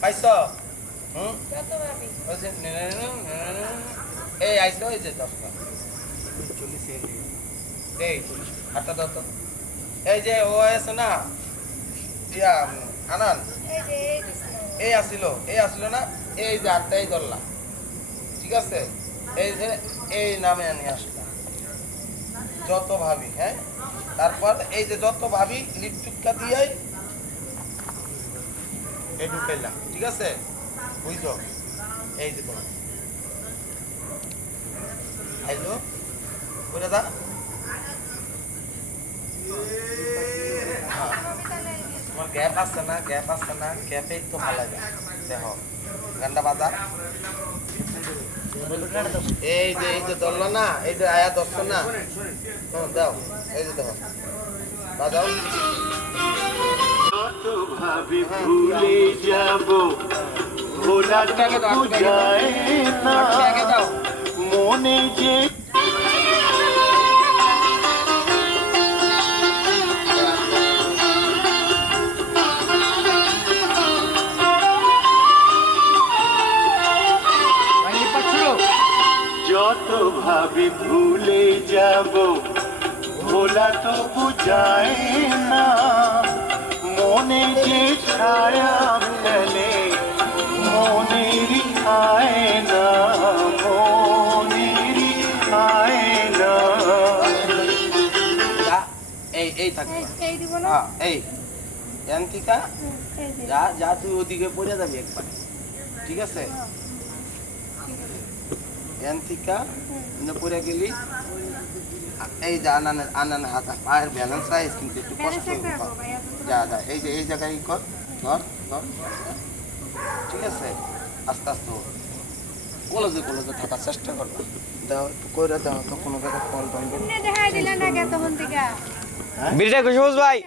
পাইছ এই আইসো এই যে 10টা এই হাতটা দাও তো এই যে ও আছে না ইয়া আনান এই আসিল না এই যে আটটাই ধরলাম ঠিক আছে এই যে এই নামে আনি আসলাম যত ভাবি হ্যাঁ তারপর এই যে যত ভাবি লিপটুকা দিয়াই এই ঢুকাইলাম ঠিক আছে বুঝছো এই যে তোমার আইলো বুঝা দা তোমার গ্যাপ আছে না গ্যাপে তো ভালো লাগে দেখো গান্ডা বাজা এই যে ধরলো না এই যে আয়া ধরছো না দাও এই যে দেখো বাজাও ভাবি ভুলে যাব ভোলাটাকে বুঝায় না মনে যে যত ভাবি ভুলে যাব ভোলা তো বুঝায় না মনে যে ছায়া ফেলে মনেরই আয়না মনেরই আয়না এই থাকবে হ্যাঁ এই এনতিকা যা তুই ওদিকে পড়ে যাবি একবার ঠিক আছে এনতিকা পড়ে গেলি এই যে আনান হাত পায়ের ব্যালেন্স রাইস কিন্তু একটু কষ্ট যা এই যে এই জায়গায় কর ধর ঠিক আছে আস্তে আস্তে কলেজে থাকার চেষ্টা করবো দাও একটু করে দাও তো কোনো জায়গায় ফল দেখাই দিলেন না তখন থেকে বিলটা খুশি ভাই